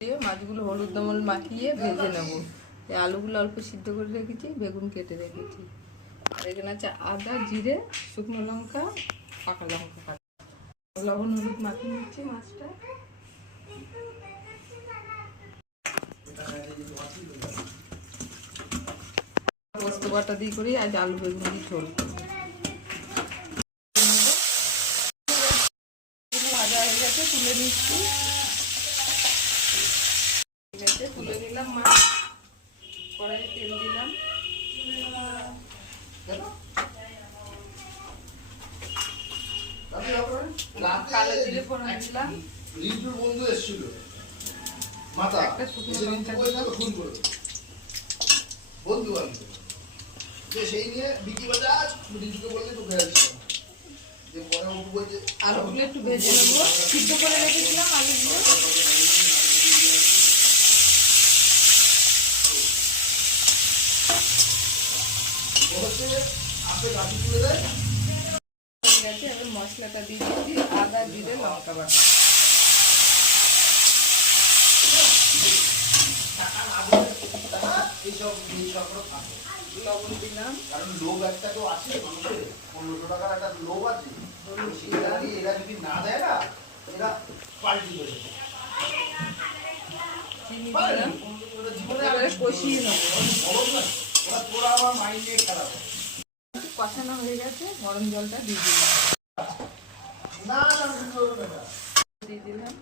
দিয়ে মাছগুলো হলুদ লবণ মাখিয়ে ভেজে নেব। এই আলুগুলো অল্প সিদ্ধ করে রেখেছি, বেগুন কেটে রেখেছি, আর এখানে আছে আদা, জিরে, শুকনো লঙ্কা, পাকা লঙ্কা, লবণ হলুদ মাখিয়ে নিচ্ছি মাছটা। পোস্ত বাটা দিয়ে করি আজ আলু বেগুন দিয়ে ঝোল করবো। ভাজা হয়ে গেছে, তুলে নিচ্ছি। ঠিক আছে, তুলে নিলাম মাছ। কড়াইয়ে তেল দিলাম, কালো জিরে ফোড়ন দিলাম, একটা শুকনো লঙ্কা দিলাম, আলুগুলো একটু ভেজে নেবো। সিদ্ধ করে রেখেছিলাম আলুগুলো। ঠিক আছে, এবার মশলাটা দিয়ে দিচ্ছি, আদা, জিরে, লঙ্কা বাটা। লবণ দিলাম, কারণ লোভ একটা তো আছে মানুষের, 1500 টাকার একটা লোভ আছে, এরা যদি না দেয় না এরা পাল্টি করে দেবে। চিনি দিলাম, এবারে কষিয়ে নেবো। ওরা আমার মাইন্ডে খারাপ কষানো হয়ে গেছে, গরম জলটা দিয়ে দিলাম। দিয়ে দিলাম,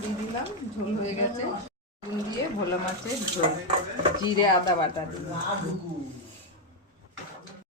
দিয়ে দিলাম, ঝোল হয়ে গেছে। দিয়ে ভোলা মাছের ঝোল, জিরে আদা বাটা দিলাম।